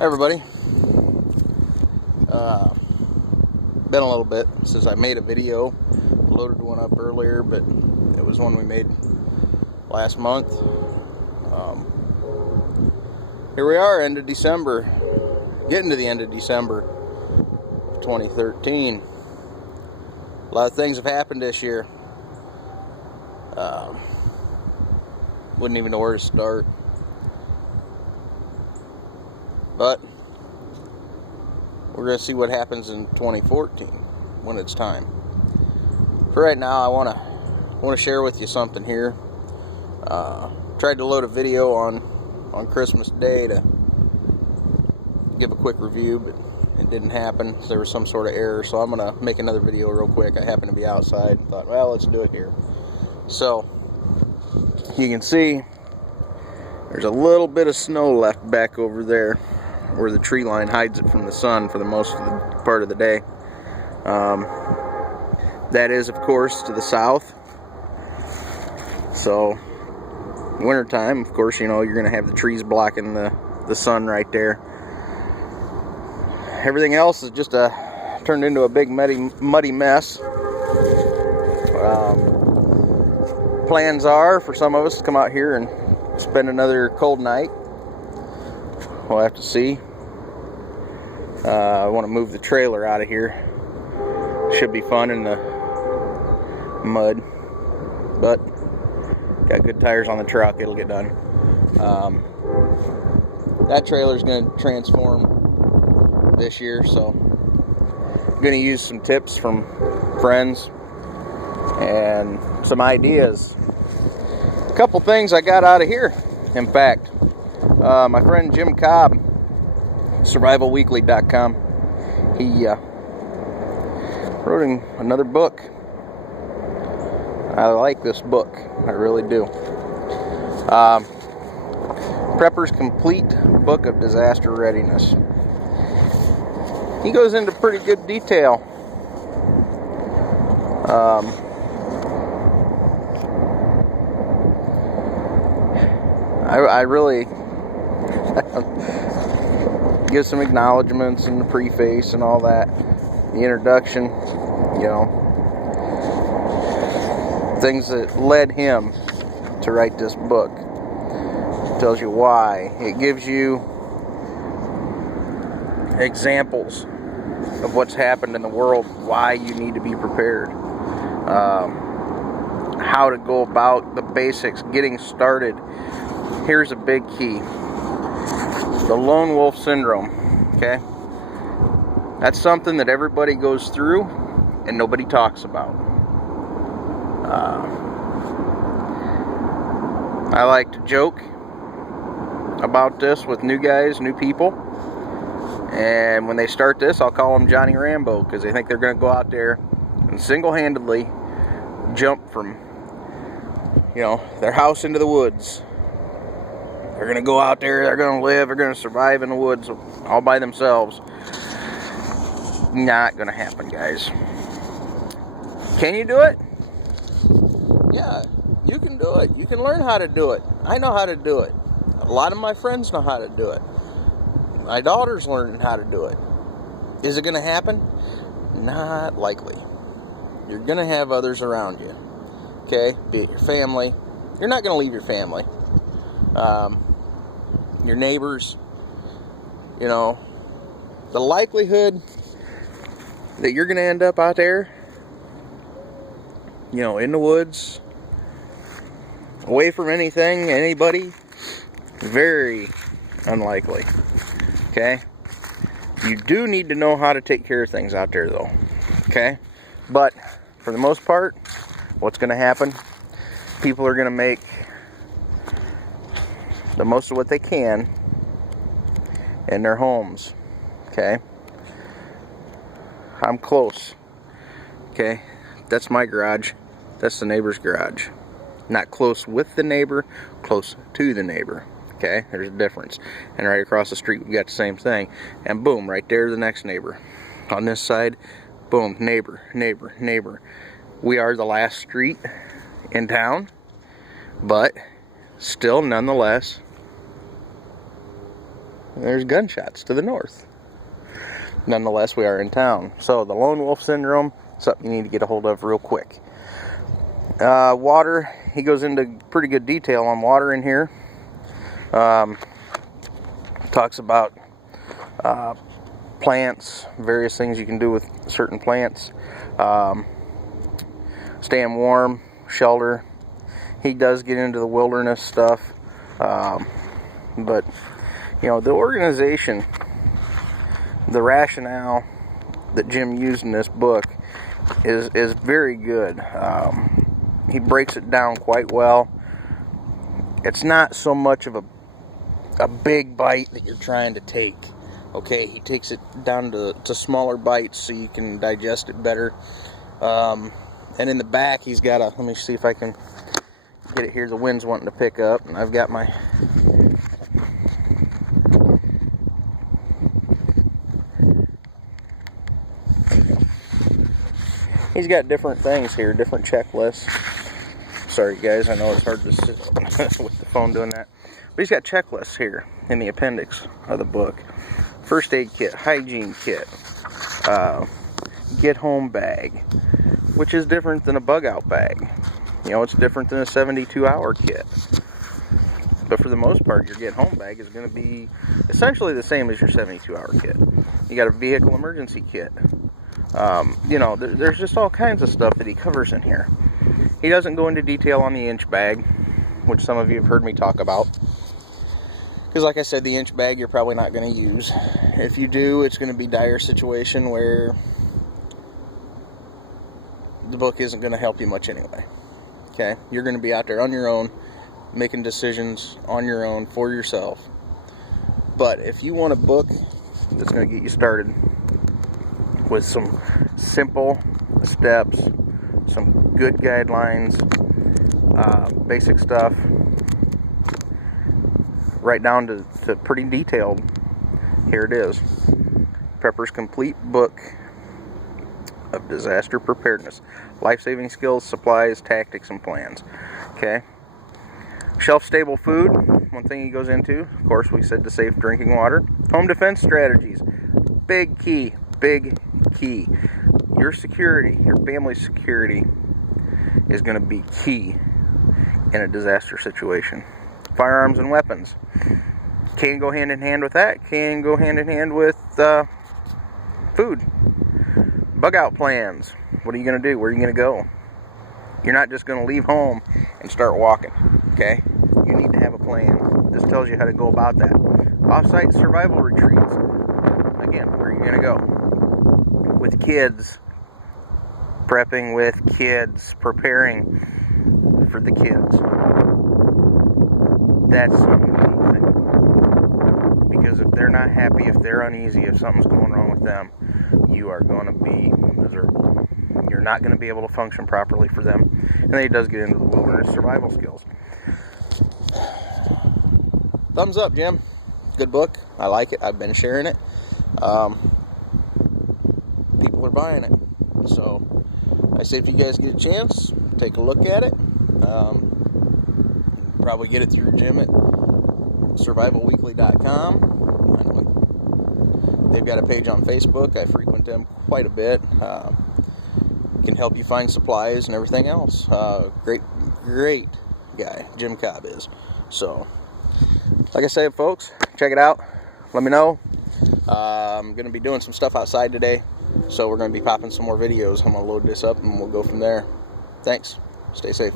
Hi everybody. Been a little bit since I made a video. Loaded one up earlier, but it was one we made last month. Here we are, end of December. Getting to the end of December 2013. A lot of things have happened this year. Wouldn't even know where to start. But we're going to see what happens in 2014 when it's time. For right now, I want to share with you something here. Tried to load a video on Christmas Day to give a quick review, but it didn't happen. There was some sort of error, so I'm going to make another video real quick. I happened to be outside. Thought, well, let's do it here. So you can see there's a little bit of snow left back over there where the tree line hides it from the sun for the most of the part of the day. That is, of course, to the south. So wintertime, of course, you know, you're going to have the trees blocking the sun right there. Everything else is just turned into a big muddy mess. Plans are for some of us to come out here and spend another cold night. We'll have to see. I want to move the trailer out of here. Should be fun in the mud, but got good tires on the truck. It'll get done. That trailer is going to transform this year, so I'm going to use some tips from friends and some ideas. A couple things I got out of here. In fact, my friend Jim Cobb, survivalweekly.com, he wrote another book. I like this book, I really do. Prepper's Complete Book of Disaster Readiness. He goes into pretty good detail. I really give some acknowledgments in the preface and all that, the introduction, you know, things that led him to write this book. Tells you why. It gives you examples of what's happened in the world, why you need to be prepared, how to go about the basics, getting started. Here's a big key. The lone wolf syndrome, okay? That's something that everybody goes through and nobody talks about. I like to joke about this with new guys, new people. And when they start this, I'll call them Johnny Rambo, because they think they're going to go out there and single-handedly jump from, you know, their house into the woods. They're going to go out there, they're going to live, they're going to survive in the woods all by themselves. Not going to happen, guys. Can you do it? Yeah, you can do it. You can learn how to do it. I know how to do it. A lot of my friends know how to do it. My daughter's learning how to do it. Is it going to happen? Not likely. You're going to have others around you. Okay? Be it your family. You're not going to leave your family. Your neighbors. You know, the likelihood that you're going to end up out there, you know, in the woods, away from anything, anybody, very unlikely. Okay? You do need to know how to take care of things out there, though. Okay? But for the most part, what's going to happen? People are going to make the most of what they can in their homes. Okay? I'm close. Okay? That's my garage. That's the neighbor's garage. Not close with the neighbor, close to the neighbor. Okay, there's a difference. And right across the street, we got the same thing. And boom, right there, the next neighbor. On this side, boom, neighbor, neighbor, neighbor. We are the last street in town, but still, nonetheless, there's gunshots to the north. Nonetheless, we are in town. So the lone wolf syndrome, something you need to get a hold of real quick. Water, he goes into pretty good detail on water in here. Talks about plants, various things you can do with certain plants. Staying warm, shelter. He does get into the wilderness stuff. But, you know, the organization, the rationale that Jim used in this book is very good. He breaks it down quite well. It's not so much of a big bite that you're trying to take. Okay, he takes it down to smaller bites so you can digest it better. And in the back, he's got let me see if I can get it here. The wind's wanting to pick up, and I've got my... He's got different things here, different checklists. Sorry guys, I know it's hard to sit with the phone doing that. But he's got checklists here in the appendix of the book. First aid kit, hygiene kit, get home bag, which is different than a bug out bag. You know, it's different than a 72-hour kit. But for the most part, your get home bag is going to be essentially the same as your 72-hour kit. You got a vehicle emergency kit. You know, there's just all kinds of stuff that he covers in here. He doesn't go into detail on the inch bag, which some of you have heard me talk about. Because like I said, the inch bag you're probably not going to use. If you do, it's going to be dire situation where the book isn't going to help you much anyway. Okay? You're going to be out there on your own, making decisions on your own for yourself. But if you want a book that's going to get you started with some simple steps, some good guidelines, basic stuff, right down to pretty detailed, here it is. Prepper's Complete Book of Disaster Preparedness. Life-saving skills, supplies, tactics, and plans. Okay. Shelf-stable food, one thing he goes into. Of course, we said the safe drinking water. Home defense strategies. Big key. Big key. Your security, your family's security is going to be key in a disaster situation. Firearms and weapons can go hand in hand with that, can go hand in hand with food. Bug out plans. What are you going to do? Where are you going to go? You're not just going to leave home and start walking, okay? You need to have a plan. This tells you how to go about that. Off-site survival retreats. Again, where are you going to go? With kids, prepping with kids, preparing for the kids. That's something that you think about. Because if they're not happy, if they're uneasy, if something's going wrong with them, you are going to be miserable. You're not going to be able to function properly for them. And then he does get into the wilderness survival skills. Thumbs up, Jim. Good book. I like it. I've been sharing it. People are buying it. So I say if you guys get a chance, take a look at it. Probably get it through Jim at survivalweekly.com. They've got a page on Facebook. I frequent them quite a bit. Can help you find supplies and everything else. Great guy, Jim Cobb is. So, like I said, folks, check it out. Let me know. I'm going to be doing some stuff outside today, so we're going to be popping some more videos. I'm going to load this up and we'll go from there. Thanks. Stay safe.